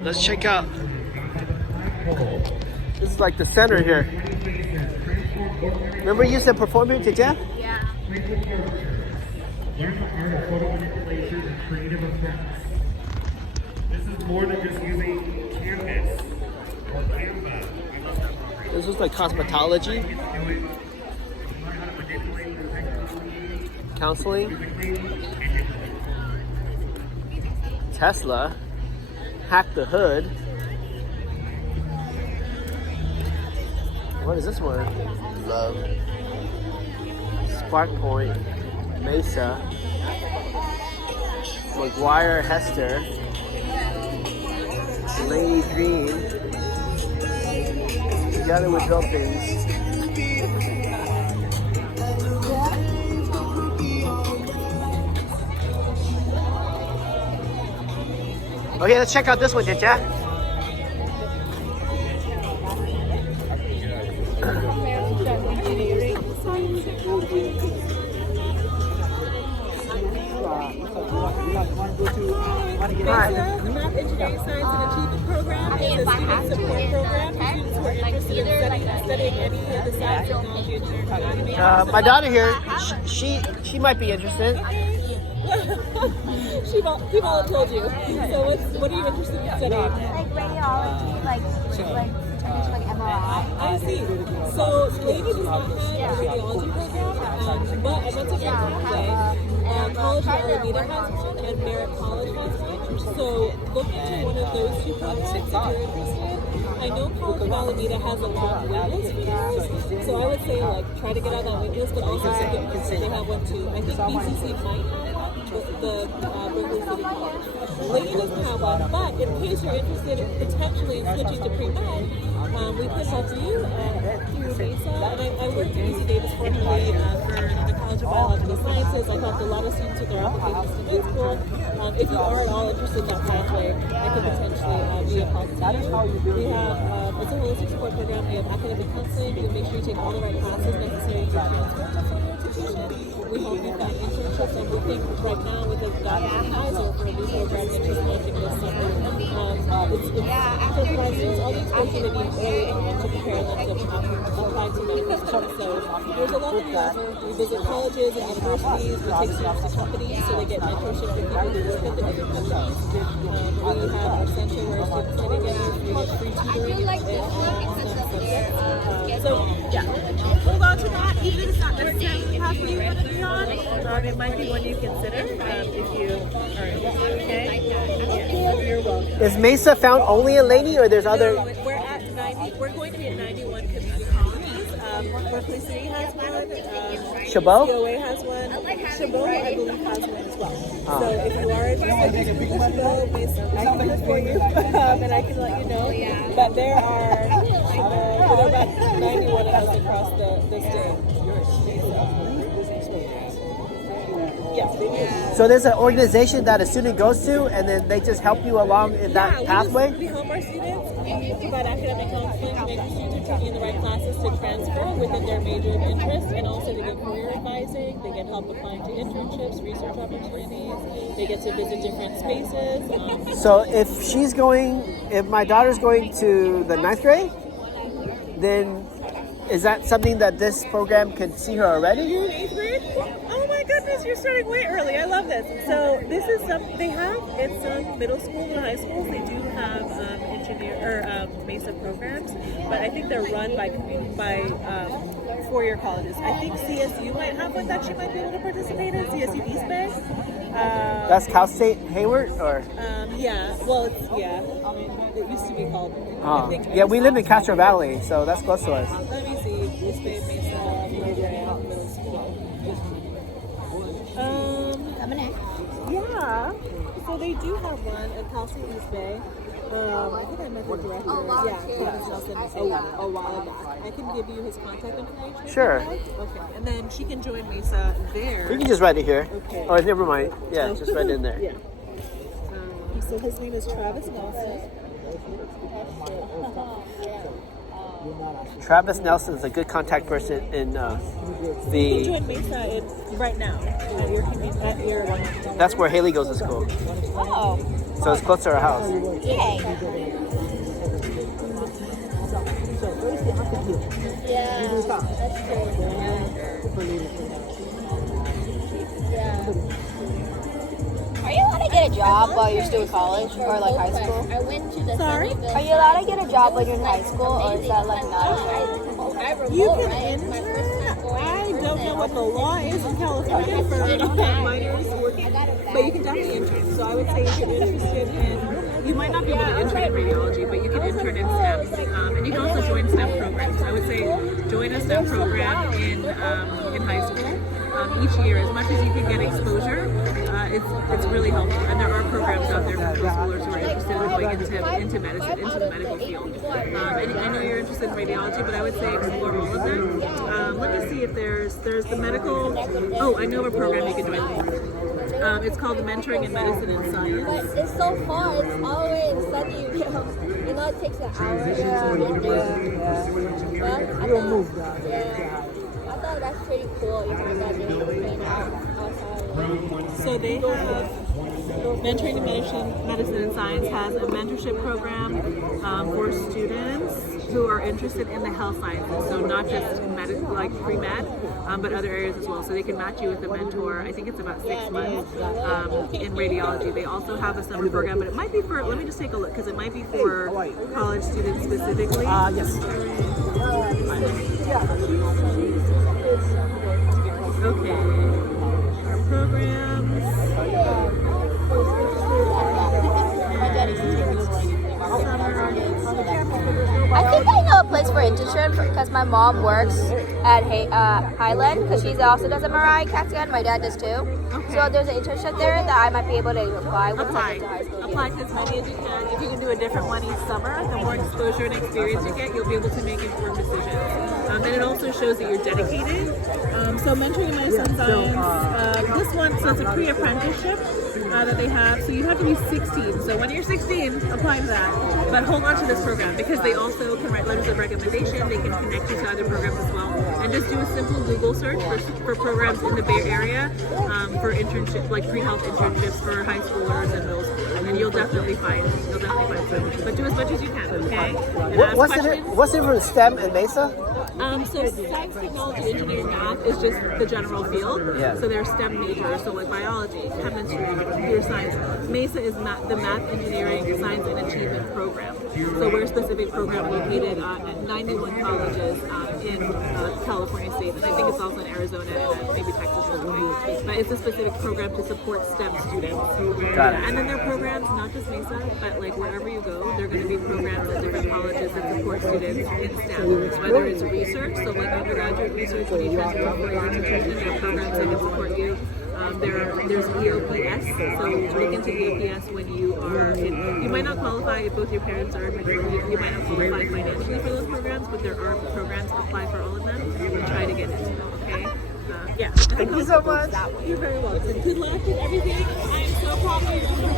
Let's check out. This is like the center here. Remember you used to perform here, did ya? Yeah. Learn the art of photo manipulation and creative effects. This is more than just using canvas or Canva. This is like cosmetology, counseling, Tesla, hack the hood. What is this one? Love. Spark Point, MESA, McGuire Hester, Laney Green. Together with drill things. Okay, let's check out this one, Jinja. MESA, Math Engineering Science and Achievement Program, is a student support program for students who are interested in studying any of the science, technology, engineering. My daughter here, she might be interested. He told you. So what are you interested in studying? Like radiology, like MRI. I see. So Laney does not have a radiology program, but I went to Canada today. College of Alameda has one, and Merritt College has one. So look into one of those two programs if you're interested. I know College of Alameda has a long wait list for those, so I would say like try to get on that wait list, but also see if they have one too. I think BCC might have one, the Berkeley City College. Laney doesn't have one, but in case you're interested in potentially switching to pre-med, we could help you through MESA. And I worked at UC Davis formerly for the College of Biological Sciences. I helped a lot of students with their applications to med school. If you are at all interested in that pathway, I could potentially be a help to you. We have it's a holistic support program. We have academic counseling. We make sure you take all the right classes necessary to transfer to further institution. We help you find internships. I'm working right now with a advisor for a new program that is launching this summer. It's to provide students all the exposure they need early on to prepare them to apply to medical school. So there's a lot that we offer. We visit colleges and universities. We take students to companies so they get mentorship from people who work at the different companies. We have our center where students get together. We get free tutoring in STEM subjects. So yeah, hold on to that. Even if it's not necessarily the path you want to be on, it might be one you consider if you are interested. Okay. You're welcome. Is MESA found only in Laney, or there's other? No, we're at 90. We're going to be at 91 community colleges. Berkeley City has one. Chabot? COA has one. Chabot, I believe, has one as well. So if you are interested in Chabot, I can look for you, and I can let you know. But there are about 91 of us across the state. Yes, they do. So there's an organization that a student goes to, and then they just help you along in that pathway? We help our students provide academic counseling to make sure students are taking the right classes to transfer within their major of interest, and also they get career advising, they get help applying to internships, research opportunities, they get to visit different spaces. So if my daughter's going to the 9th grade, then is that something that this program can see her already? You're in 8th grade? Oh my goodness, you're starting way early. I love this. So this is they have in some middle school and high schools, they do have MESA programs, but I think they're run by four-year colleges. I think CSU might have one that she might be able to participate in, CSU East Bay. That's Cal State Hayward, or? Yeah, well, it used to be called. I think Yeah, we live in Castro Valley, so that's close to us. Let me see. East Bay MESA program middle school. Coming in. Yeah. So they do have one at Cal State East Bay. I think I met the director. Travis Nelson a while back. I can give you his contact information. Sure. Okay. And then she can join MESA there. We can just write it here. Okay. Or never mind. Yeah, just write it in there. Yeah. So his name is Travis Nelson. Travis Nelson is a good contact person in You the. can join MESA right now at your That's where Haley goes to school. Oh. So it's close to our house. Yay. Yeah, that's true. Yeah. Are you allowed to get a job while you're still in college or like high school? I went to the Sorry? Are you allowed to get a job when you're in high school or is that like not? You can enter. I don't know what the law is in California for minors working, but you can definitely intern. So I would say if you're interested in, you might not be able to intern in radiology, but you can intern in STEM. And you can also join STEM programs. I would say join a STEM program in high school. Each year, as much as you can get exposure, it's really helpful. And there are programs out there for middle schoolers who are interested in going into medicine, into the medical field. And I know you're interested in radiology, but I would say explore all of them. Let me see if there's the medical. Oh, I know of a program you can join. It's called the Mentoring in Medicine and Science. But it's so far. It's all the way in sunny. You know, it takes an hour. I thought that's pretty cool. Even though they're playing outside. So they have Mentoring in Medicine and Science has a mentorship program for students who are interested in the health sciences. So not just like pre-med, but other areas as well. So they can match you with a mentor. I think it's about 6 months in radiology. They also have a summer program, but it might be for, let me just take a look, because it might be for college students specifically. Yes. Okay. Our programs. I think I know a place for internship because my mom works at Highland because she also does MRI CAT scan. My dad does too. Okay. So there's an internship there that I might be able to apply once I Apply. get to high school. Apply to as many as you can. If you can do a different one each summer, the more exposure and experience you get, you'll be able to make informed decisions. And it also shows that you're dedicated. So mentoring in medicine and science, this one, so it's a pre-apprenticeship that they have. So you have to be 16. So when you're 16, apply to that. But hold on to this program because they also can write letters of recommendation. They can connect you to other programs as well. And just do a simple Google search for programs in the Bay Area for internships, like pre-health internships for high schoolers and middle schoolers. And you'll definitely find something. But do as much as you can, okay? And ask What's questions. the difference STEM and MESA? So science, technology, engineering, math is just the general field. Yeah. So they're STEM majors, so like biology, chemistry, computer science. MESA is the math, engineering, science, and achievement program. So we're a specific program located at 91 colleges in California state, and I think it's also in Arizona and maybe Texas as well. But it's a specific program to support STEM students. Got it. And then there are programs, not just MESA, but like wherever you go, there are going to be programs at different colleges that support students in STEM. So whether it's research, so like undergraduate research, when you transfer to four-year institution, there are programs that can support you. There's EOPS, so look into EOPS when you are in, you might not qualify if both your parents are immigrant, you might not qualify financially for those programs, but there are programs, apply for all of them and try to get into them, okay? Yeah. Thank you so much. You're very welcome. Good luck with everything. I'm so proud of you.